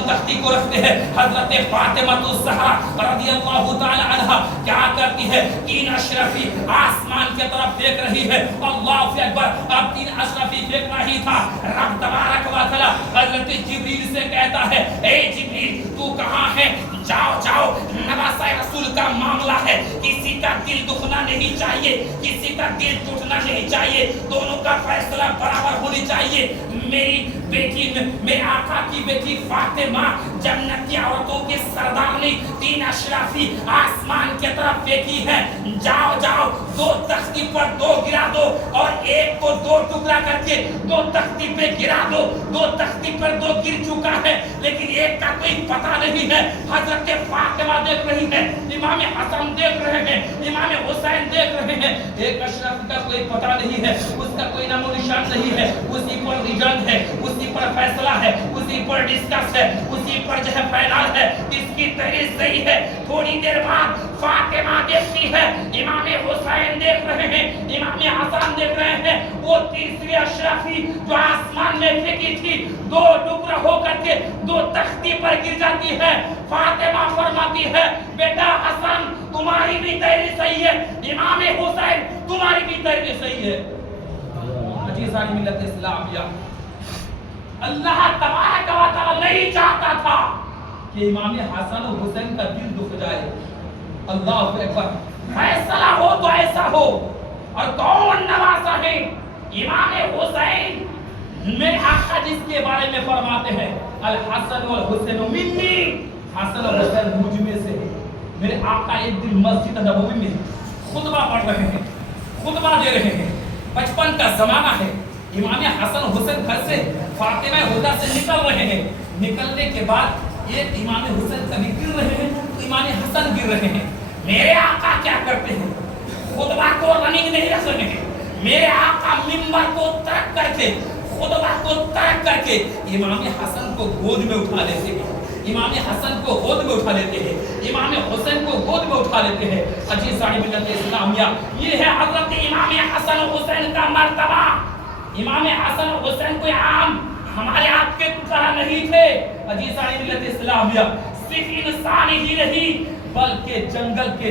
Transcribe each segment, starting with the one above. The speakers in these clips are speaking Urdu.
تختی کو رکھتے ہیں. حضرت فاطمہ الزہرا رضی اللہ تعالی عنہا کیا کرتی ہے؟ تین اشرفی آسمان کی طرف دیکھ رہی ہے. اللہ اکبر. اب تین اشرفی دیکھنا ہی تھا. رب تبارک و تعالی حضرت جبریل سے کہتا ہے اے جبریل تو کہاں ہے؟ جاؤ جاؤ. نواسہ رسول کا معاملہ ہے. کسی کا دل دکھنا نہیں چاہیے, کسی کا دل ٹوٹنا نہیں چاہیے. دونوں کا فیصلہ برابر ہونی چاہیے. میری بیٹی, میرے آقا کی بیٹی فاطمہ جنت کی عورتوں کے سردارنی تین اشرافی آسمان کی طرف دیکھی ہے. جاؤ جاؤ, دو تختی پر دو گرا دو اور ایک کو دو ٹکڑا کر کے دو تختی پہ گرا دو. دو تختی پر دو گر چکا ہے لیکن ایک کا کوئی پتہ نہیں ہے. حضرت فاطمہ دیکھ رہی ہے, امام حسن دیکھ رہے ہیں, امام حسین دیکھ رہے ہیں. ایک اشرف کا کوئی پتہ نہیں ہے, اس کا کوئی نام و نشان نہیں ہے. اسی پر رجنٹ ہے, اسی پر فیصلہ ہے, اسی پر ڈسکس ہے, اسی پر جو ہے فائنل ہے. اس کی تحریر صحیح ہے. تھوڑی دیر بعد فاطمہ دیکھتی ہے, امام حسین دیکھ رہے ہیں, امام حسن دیکھ رہے ہیں. وہ تیسری اشرفی جو آسمان میں پھینکی تھی دو ٹکڑا ہو کر کے دو تختی پر گر جاتی ہے. فاطمہ فرماتی ہے بیٹا حسن تمہاری بھی تحریر صحیح ہے, امام حسین تمہاری بھی تحریر صحیح ہے. عزیزان ملت اسلامیہ, اللہ تبارک و تعالی نہیں چاہتا تھا کہ امام حسن و حسین کا دل دکھ جائے. اللہ اکبر. فیصلہ ہو تو ایسا ہو. اور کون نواسا ہے؟ امام حسین. میرے آقا جس کے بارے میں فرماتے ہیں الحسن والحسین منی, حسن اور حسین مجھ میں سے. میرے آقا ایک دن مسجد نبوی میں خطبہ پڑھ رہے ہیں, خطبہ دے رہے ہیں. بچپن کا زمانہ ہے. امام حسن حسین گھر سے فاطمہ ہدیٰ سے نکل رہے ہیں. نکلنے کے بعد ایک امام حسین کبھی گر رہے ہیں تو امام حسن گر رہے ہیں. میرے آقا کیا کرتے ہیں؟ خطبہ کو رننگ نہیں رکھ رہے ہیں. میرے آقا منبر کو ترک کر کے, خطبہ کو ترک کر کے امام حسن کو گود میں اٹھا لیتے ہیں, امام حسن کو گود میں اٹھا لیتے ہیں, امام حسین کو گود میں اٹھا لیتے ہیں. عزیزان ملت اسلامیہ, یہ ہے حضرت امام حسن حسین کا مرتبہ. امام حسن حسین کوئی عام ہمارے آپ کے طرح نہیں تھے. عزیزان ملت اسلامیہ, صرف انسان ہی نہیں بلکہ جنگل کے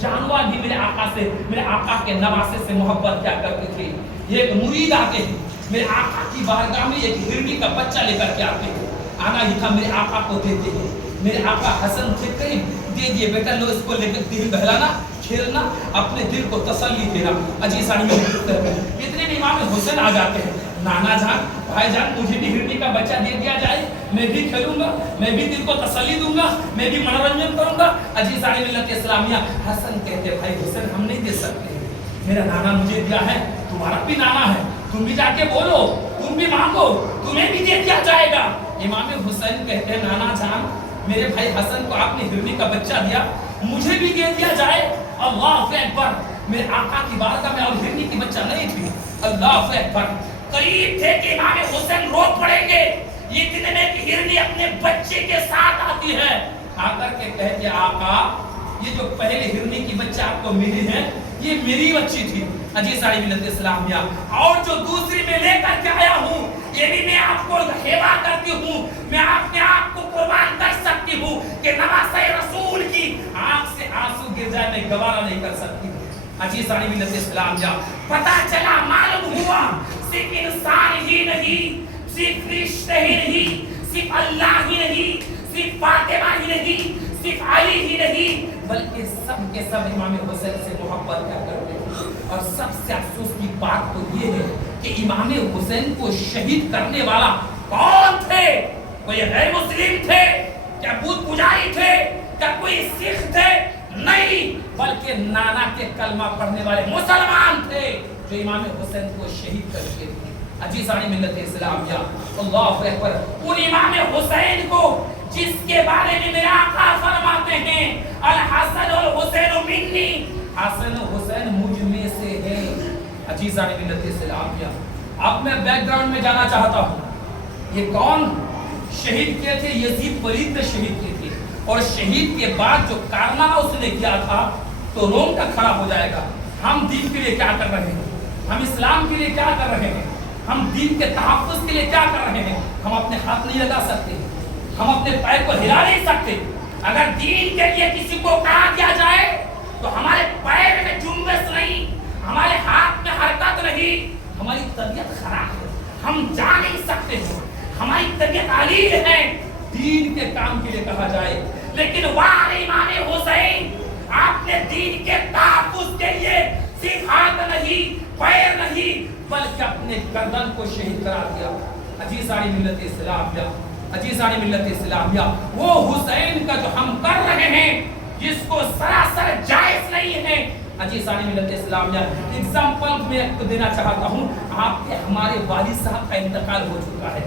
جانور بھی میرے آقا سے, میرے آقا کے نواسے سے محبت کیا کرتے تھے. ایک مرید آتے ہیں میرے آقا کی بارگاہ میں, ایک ہرنی کا بچہ لے کر کے آتے ہیں. آنا ہی تھا میرے آقا کو دیتے ہیں. میرے آقا حسن تھے قریب, دے دیے بیٹا لو اس کو لے کر دل بہلانا, کھیلنا, اپنے دل کو تسلی دینا. عزیزان اتنے میں امام حسین آ جاتے ہیں. نانا جان, بھائی جان, مجھے بھی ہرنی کا بچہ دے دیا جائے, میں بھی کھیلوں گا, میں بھی دل کو تسلی دوں گا, میں بھی منورنجن کروں گا. عزیزان ملت اسلامیہ, حسن کہتے بھائی حسین ہم نہیں دے سکتے, میرا نانا مجھے دیا ہے, تمہارا بھی نانا ہے, تم بھی جا کے بولو, تم بھی مانگو, تمہیں بھی دے دیا جائے گا. امام حسین کہتے ہیں نانا جان, میرے بھائی حسن کو آپ نے ہرنی کا بچہ دیا, مجھے بھی دے دیا جائے. اللہ اکبر. میرے آقا کی بارگاہ میں اور ہرنی کی بچہ نہیں تھی. اللہ اکبر. قریب تھے کہ امام حسین رو پڑیں گے. اتنے میں کہ ہرنی اپنے بچے کے ساتھ آتی ہے, آ کر کے کہتے آقا یہ جو پہلے ہرنی کی بچہ آپ کو ملی ہے یہ میری بچی تھی. عزیزان ملت اسلامیہ, اور جو دوسری میں لے کر کے آیا ہوں یہ بھی میں آپ کو ہیوا کرتی ہوں, میں اپنے آپ کو قربان کر سکتی ہوں کہ نواسہ رسول کی آنکھ سے آنسو گر جائے میں گوارا نہیں کر سکتی. عزیزان ملت اسلامیہ, پتہ چلا, معلوم ہوا صرف انسان ہی نہیں, صرف رشتے ہی نہیں, صرف اللہ ہی نہیں, صرف فاطمہ ہی نہیں, صرف علی ہی نہیں, بلکہ سب کے سب امام حسین سے محبت کیا کرتے ہیں. اور سب سے افسوس کی بات تو یہ ہے کہ امام حسین کو شہید کرنے والا کون تھے؟ کوئی غیر مسلم تھے کیا؟ بت پجاری تھے کیا؟ کوئی سکھ تھے؟ نہیں, بلکہ نانا کے کلمہ پڑھنے والے مسلمان تھے جو امام حسین کو شہید کر کے تھے. عزیزان ملت اسلامیہ, اللہ اکبر. ان امام حسین کو جس کے بارے میں میرے آقا فرماتے ہیں الحسن والحسین منی, حسن و حسین مجھ میں سے ہے. عزیزان ملت اسلامیہ, اب میں بیک گراؤنڈ میں جانا چاہتا ہوں. یہ کون شہید کیے تھے؟ یزید ولید نے شہید کیے تھے. اور شہید کے بعد جو کارنامہ اس نے کیا تھا تو روم کا کھڑا ہو جائے گا. ہم دین کے لیے کیا کر رہے ہیں, ہم اسلام کے لیے کیا کر رہے ہیں, ہم دین کے تحفظ کے لیے کیا کر رہے ہیں, ہم اپنے ہاتھ نہیں لگا سکتے. ہم اپنے پیر کو ہلا نہیں سکتے. اگر دین کے لیے کسی کو کہا دیا جائے تو ہمارے پیر میں جنبش نہیں, ہمارے ہاتھ میں حرکت نہیں, ہماری طبیعت خراب ہے, ہم جا نہیں سکتے ہیں, ہماری طبیعت علیل ہے. دین کے کام کے لیے کہا جائے, لیکن وار امام حسین آپ نے دین کے تحفظ کے لیے صرف ہاتھ نہیں, پیر نہیں, بلکہ اپنے گردن کو شہید قرار دیا. عزیزان ملت اسلامیہ, عزیزان ملت اسلامیہ, وہ حسین کا جو ہم کر رہے ہیں جس کو سراسر جائز نہیں ہے. عزیزان ملت اسلامیہ, اگزامپل میں دینا چاہتا ہوں. آپ کے ہمارے والد صاحب کا انتقال ہو چکا ہے,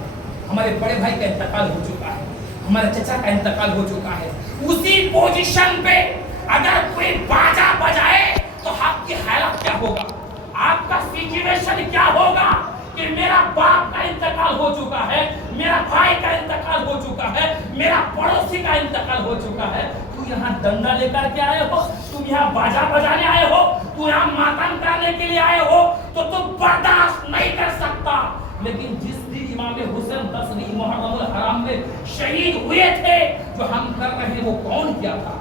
ہمارے بڑے بھائی کا انتقال ہو چکا ہے, ہمارے چچا کا انتقال ہو چکا ہے. اسی پوزیشن پہ اگر کوئی باجا بجائے تو آپ کی حالت کیا ہوگا, آپ کا سچویشن کیا ہوگا کہ میرا باپ کا انتقال ہو چکا ہے, میرا بھائی کا انتقال ہو چکا ہے, میرا پڑوسی کا انتقال ہو چکا ہے. تو یہاں ڈنڈا لے کر کے آئے ہو, تم یہاں باجا بجانے آئے ہو, تو یہاں ماتم کرنے کے لیے آئے ہو, تو تم برداشت نہیں کر سکتا. لیکن جس دن امام حسین 10 محرم الحرام میں شہید ہوئے تھے, جو ہم کر رہے ہیں وہ کون کیا تھا,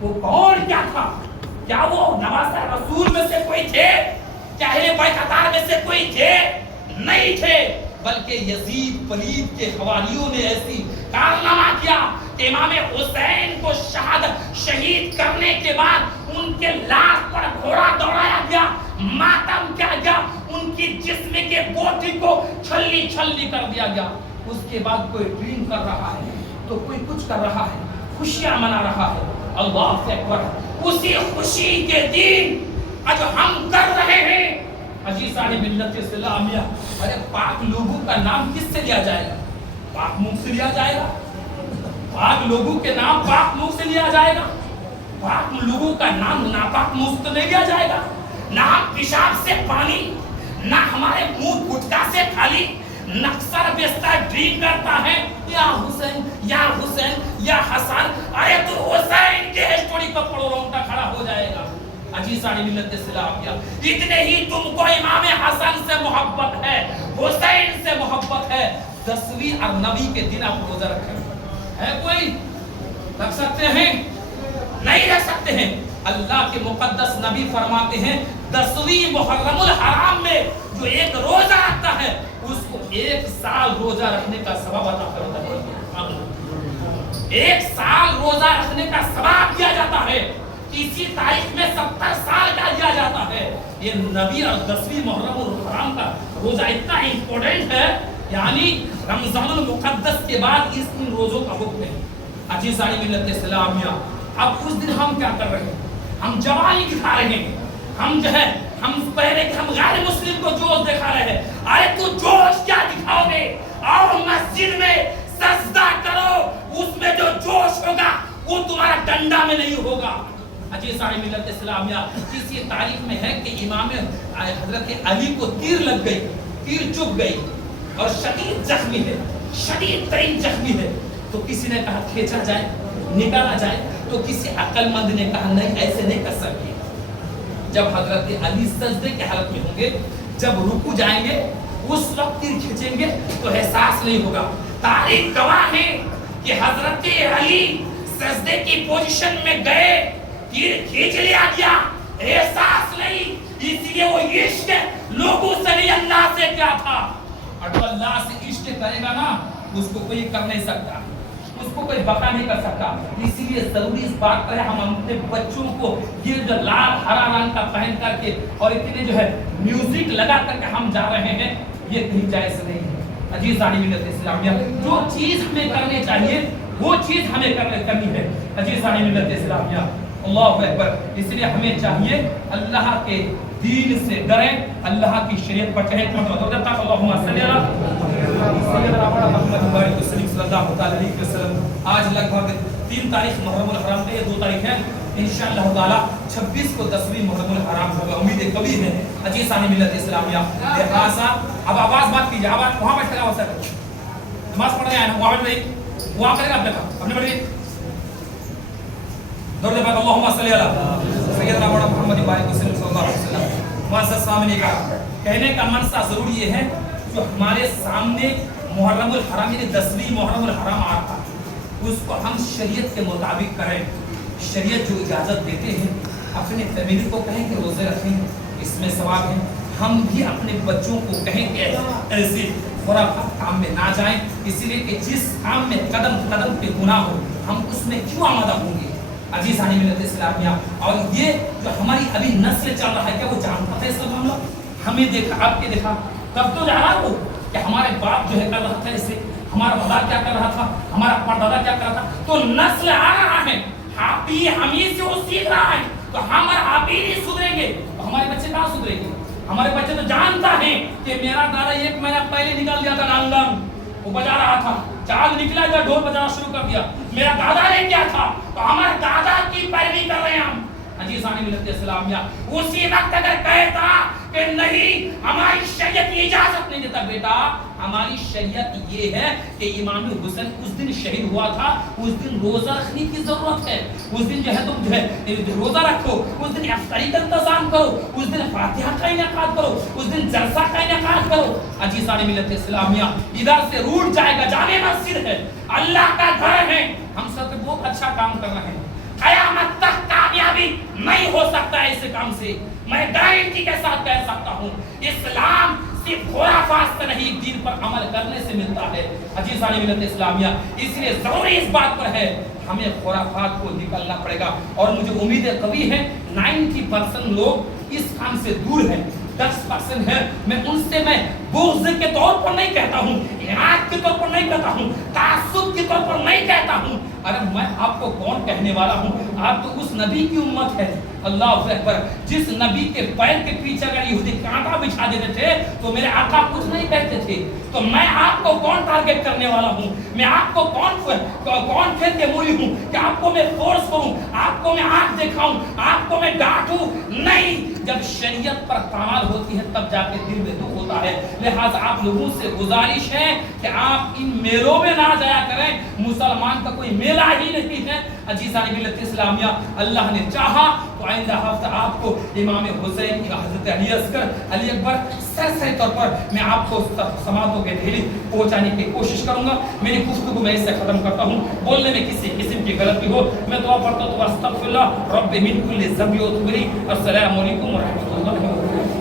وہ کون کیا تھا؟ کیا وہ نواسہ رسول میں سے کوئی تھے, کیا اہل بیت قطار میں سے کوئی تھے؟ نہیں تھے, بلکہ یزید پلید کے حواریوں نے ایسی کارنامہ کیا کہ امام حسین کو شہید کرنے کے بعد ان کے لاش پر گھوڑا دوڑایا گیا, ماتم کیا گیا, ان کی جسم کے بوٹی کو چھلی چھلی کر دیا گیا. اس کے بعد کوئی ڈریم کر رہا ہے, تو کوئی کچھ کر رہا ہے, خوشیاں منا رہا ہے. اللہ اکبر. اسی خوشی کے دن جو ہم کر رہے ہیں, عزیزان ملت اسلامیہ, ارے پاک لوگوں کا نام کس سے لیا جائے گا؟ پاک منہ سے لیا جائے گا. پاک لوگوں کے نام پاک منہ سے لیا جائے گا. پاک لوگوں کا نام ناپاک منہ سے نہیں لیا جائے گا. نہ ہم پیشاب سے پانی, نہ ہمارے منہ گٹکا سے خالی, نقصر بیچتا ڈریم کرتا ہے یا حسین یا حسین یا حسن. ارے تو حسین کے اسٹوری کو پڑھو, رونگٹا کھڑا ہو جائے گا. عزیزان ملت اسلامیہ, اتنے ہی تم کو امام حسن سے محبت ہے, حسین سے محبت ہے. 10ویں اور 9ویں کے دن آپ روزہ رکھیں, ہے کوئی رکھ سکتے ہیں؟ نہیں رکھ سکتے ہیں. اللہ کے مقدس نبی فرماتے ہیں 10ویں محرم الحرام میں جو ایک روزہ رکھتا ہے اس کو 1 سال روزہ رکھنے کا ثواب عطا کرتا ہے. 1 سال روزہ رکھنے کا ثواب دیا جاتا ہے. کسی تاریخ میں 70 سال کا دیا جاتا ہے. یہ نبی اور 10ویں محرم الحرام کا روزہ اتنا امپورٹنٹ ہے, یعنی رمضان المقدس کے بعد اس دن روزوں کا حکم ہے. عزیزان ملت اسلامیہ, اب اس دن ہم کیا کر رہے ہیں؟ ہم جوانی دکھا رہے ہیں. ہم جو ہے ہم پہلے کہ ہم غیر مسلم کو جوش دکھا رہے ہیں. ارے تو جوش کیا دکھاؤ گے؟ آؤ مسجد میں سجدہ کرو, اس میں جو جوش ہوگا وہ تمہارا ڈنڈا میں نہیں ہوگا. عزیزان ملت اسلامیہ, کسی تاریخ میں ہے کہ امام حضرت علی کو تیر لگ گئی, تیر چبھ گئی اور شدید زخمی ہے, شدید ترین زخمی ہے. تو کسی نے کہا کھینچا جائے, نکالا جائے, تو کسی عقل مند نے کہا نہیں, ایسے نہیں کر سکتے. جب حضرت علی سجدے کی حالت میں ہوں گے, جب رکو جائیں گے, اس وقت تیر کھینچیں گے تو احساس نہیں ہوگا. تاریخ گواہ ہے کہ حضرت علی سجدے کی پوزیشن میں گئے, تیر کھینچ لیا گیا, احساس نہیں. اس لیے وہ عشق لوگوں سے نہیں, اللہ سے کیا تھا. اور جو اللہ سے عشق کرے گا نا, اس کو کوئی کر نہیں سکتا, اس کو کوئی بقا نہیں کر سکتا. اسی لیے ضروری اس بات پر ہے ہم اپنے بچوں کو یہ جو لال ہرا رنگ کا پہن کر کے اور اتنے جو ہے میوزک لگا کر کے ہم جا رہے ہیں, یہ کہیں جائز نہیں ہے. عزیزان ملت اسلامیہ, جو چیز ہمیں کرنی چاہیے وہ چیز ہمیں کرنی ہے. عزیزان ملت اسلامیہ, اللہ اکبر. اس لیے ہمیں چاہیے اللہ کے دین سے ڈریں, اللہ کی شریعت پر چلیں. اللہم صلی سیدنا محمد صلی اللہ علیہ وسلم. آج لگ بھگ 3 تاریخ محرم الحرام ہے, یہ 2 تاریخ ہے. انشاءاللہ تعالی 26 کو 10ویں محرم الحرام ہوگا, امید کبھی ہے. عزیزان ملت اسلامیہ, لہذا اب آواز بات کیجیے, آواز وہاں بیٹھ کر آواز کریں. نماز پڑھنے آئے نا, وہاں بیٹھ رہی, وہاں کرے گا اپنے کام, اپنے بیٹھ درود پاک اللہم صلی علی سیدنا محمد بارک وسلم صلی اللہ علیہ وسلم. معزز سامنے کا کہنے کا منشا ضرور یہ ہے, جو ہمارے سامنے محرم الحرام یعنی 10ویں محرم الحرام آ رہا ہے, اس کو ہم شریعت کے مطابق کریں. شریعت جو اجازت دیتے ہیں اپنے فیملی کو کہیں کہ روزے رکھیں, اس میں ثواب ہے. ہم بھی اپنے بچوں کو کہیں کہ ایسے خرافات کام میں نہ جائیں, اسی لیے کہ جس کام میں قدم قدم پہ گناہ ہو ہم اس میں کیوں آمادہ ہوں گے. عزیزان ملت اسلامیہ, اور یہ جو ہماری ابھی نسل چل رہا ہے کیا وہ جانتا تھا اس کا معاملہ؟ ہمیں دیکھا, آپ کے دیکھا, تب تو جا رہا ہو کہ ہمارے باپ جو ہے کر رہا تھا اسے, ہمارا بڑا کیا کر رہا تھا, ہمارا پردادا کیا کر رہا تھا, تو نسل آ رہا ہے, آپ ہی ہم ہی سے وہ سیکھ رہا ہے, تو ہم اور آپ ہی نہیں سدھریں گے تو ہمارے بچے کہاں سدھریں گے؟ ہمارے بچے تو جانتا ہے کہ میرا دادا 1 مہینہ پہلے نکل گیا تھا نانگم, وہ بجا رہا تھا, چاند نکلا جا ڈھول بجانا شروع کر دیا, میرا دادا نے کیا تھا, تو ہمارے دادا کی پیروی کر رہے ہیں ہم. عزیزان ملت اسلامیہ, اسی وقت اگر کہتا کہ نہیں ہماری شریعت کی اجازت نہیں دیتا, بیٹا ہماری شریعت یہ ہے کہ امام حسین اس دن شہید ہوا تھا, اس دن روزہ رکھنے کی ضرورت ہے, اس دن جو ہے تم جو ہے روزہ رکھو, اس دن افطاری کا انتظام کرو, اس دن فاتحہ کا انعقاد کرو, اس دن جلسہ کا انعقاد کرو. عزیزان ملت اسلامیہ, ادھر سے روٹ جائے گا, جامع مسجد ہے, اللہ کا گھر ہے, ہم سب بہت اچھا کام کر رہے ہیں, قیامت تک کامیابی نہیں ہو سکتا ایسے کام سے, میں گارنٹی کے ساتھ کہہ سکتا ہوں. اسلام صرف خرافات سے نہیں, دین پر عمل کرنے سے ملتا ہے. عزیزان ملت اسلامیہ, اس لیے ضروری اس بات پر ہے ہمیں خرافات کو نکلنا پڑے گا, اور مجھے امید قوی ہے 90% لوگ اس کام سے دور ہیں, 10% ہے, میں ان سے میں بغض کے طور پر نہیں کہتا ہوں, عناد کے طور پر نہیں کہتا ہوں, تعصب کے طور پر نہیں کہتا ہوں. ارے میں آپ کو کون کہنے والا ہوں, آپ تو اس نبی کی امت ہے. اللہ اکبر, جس نبی کے پیر کے پیچھے اگر یہودی کانٹا بچھا دیتے تھے تو میرے آقا کچھ نہیں کہتے تھے. تو میں آپ کو کون ٹارگٹ کرنے والا ہوں, میں آپ کو کون کھیل کے مولی ہوں کہ آپ کو میں فورس کروں, آپ کو میں آنکھ دکھاؤں, آپ کو میں ڈانٹوں؟ نہیں, جب شریعت پر کمال ہوتی ہے تب جا کے دل میں دکھ ہوتا ہے. لہٰذا آپ لوگوں سے گزارش ہے کہ آپ ان میلوں میں نہ جایا کریں, مسلمان کا کوئی میلہ ہی نہیں ہے. عزیزان ملت اسلامیہ, اللہ نے چاہا تو آئندہ ہفتہ آپ کو امام حسین, حضرت علی اصغر, علی اکبر سرسری طور پر میں آپ کو سماعتوں کے دہلی پہنچانے کی کوشش کروں گا. میری گفتگو میں اس سے ختم کرتا ہوں, بولنے میں کسی قسم کی غلطی ہو میں دعا پڑھتا ہوں, استغفر اللہ رب من کل ذنب و توب الیہ. السلام علیکم ورحمۃ اللہ وبرکاتہ.